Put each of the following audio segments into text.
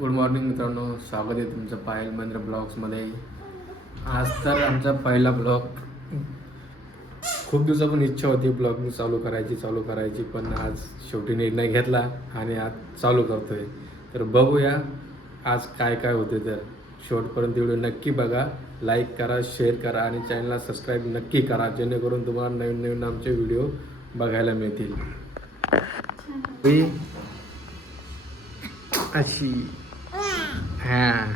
Good morning मित्रांनो, स्वागत आहे तुमचं पायल महेंद्र ब्लॉग्समध्ये. आज तर आमचा पहिला ब्लॉग. खूप दिवसापासून इच्छा होती ब्लॉग चालू करायची, पण आज शेवटी निर्णय घेतला आणि आज चालू करतोय. तर बघूया आज काय काय होते. तर शेवटपर्यंत व्हिडिओ नक्की बघा, लाईक करा, शेअर करा आणि चॅनलला सबस्क्राईब नक्की करा, जेणेकरून तुम्हाला नवीन नवीन आमचे व्हिडिओ बघायला मिळतील. अशी हां,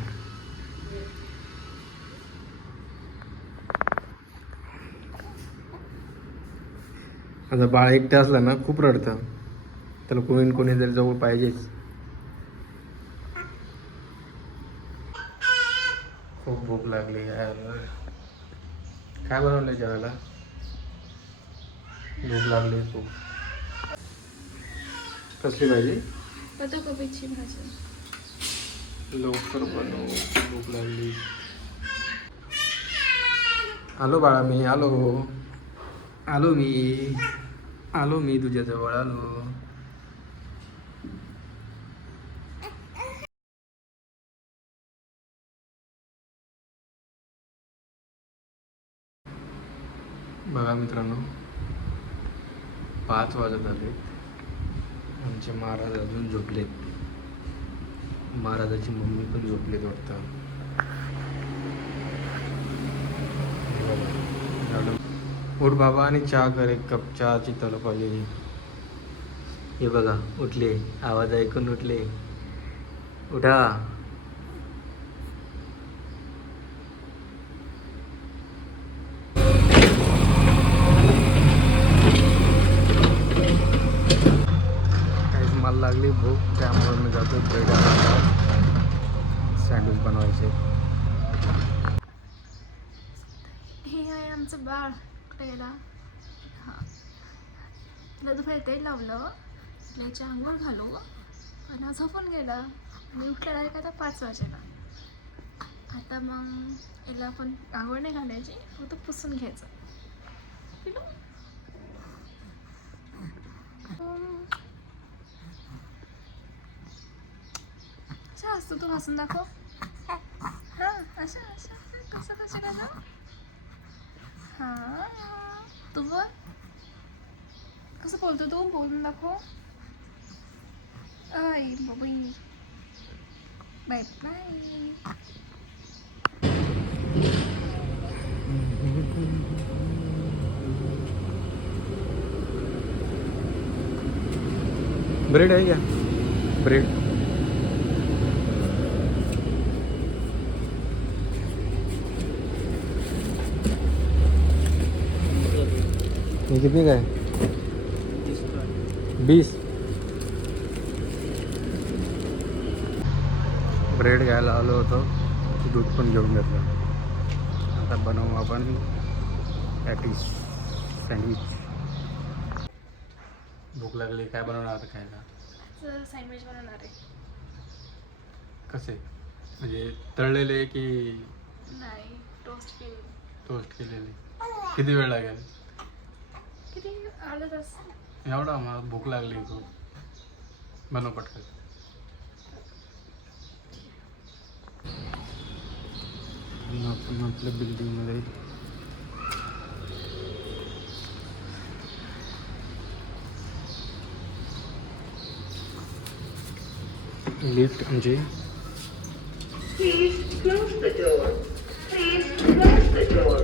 आता बाळ एकटं असलं ना खूप रडतं, त्याला कोणी तरी जवळ पाहिजेच. खूप भूक लागली यार. काय बनवलं जेवायला? भूक लागली खूप. कसली भाजी? पत्ताकोबीची भाजी. लवकर बनव, भूक लागली. आलो बाळा, मी आलो आलो मी आलो मी तुझ्याजवळ आलो. बघा मित्रांनो, 5 वाजत आले. आमचे महाराज अजून झोपलेत. महाराजाची मम्मी पण झोपलेत वाटतं. उठ बाबा आणि चहा कर, एक कप चहाची तलप आलेली. हे बघा उठले, आवाज ऐकून उठले. उठा. मला लागली भूक, त्यामुळे मी जातो ब्रेड सँडविच बनवायचे. हे आहे आमचं बाळ कुठेला. हां, दुपारी तेल लावलं, त्याच्या अंघोळ घालू आणि झोपून गेला. मी उठलेला आहे का आता 5 वाजेला. आता मग याला पण अंघोळ नाही घालायची, फक्त पुसून घ्यायचं. अच्छा असतो तू, हसून दाखव. हां, अशा अशा कसं कसं कसं. हां, तू बोल, कसं बोलतो तू, बोलून दाखव. अय बाबी, बाय बाय. ब्रेड आहे का? ब्रेड ये कितने का है? 20. ब्रेड घ्यायला आलो होतो, दूध पण घेऊन घेतलं. आता बनवू आपण पॅटीस सँडविच. भूक लागली, काय बनवणार आता खायला? सँडविच बनवणार आहे. कसे म्हणजे तळलेले की नाही, टोस्ट केली. टोस्ट केलेले? किती वेळ लागेल? किती अर्धा तास. एवढा? मला भूक लागली खूप. बनव पटकन. आपण आपल्या बिल्डिंगमध्ये लिफ्ट म्हणजे Please close the door. Please close the door.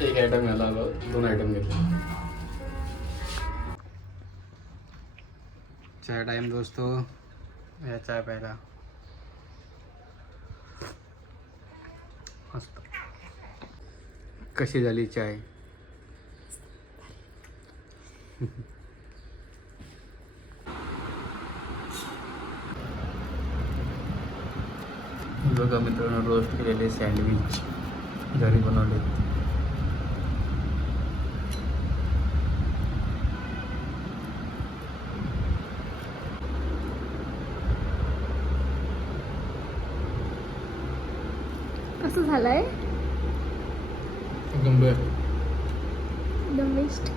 एक आयटम घ्यायला आलो, 2 आयटम घेतले. चाय टाइम दोस्तो, या चाय प्यायला. मस्त. कशी झाली चाय? बघा मित्रांनो, रोस्ट केलेले सँडविच घरी बनवले. कसं झालंय? एकदम बेस्ट. The best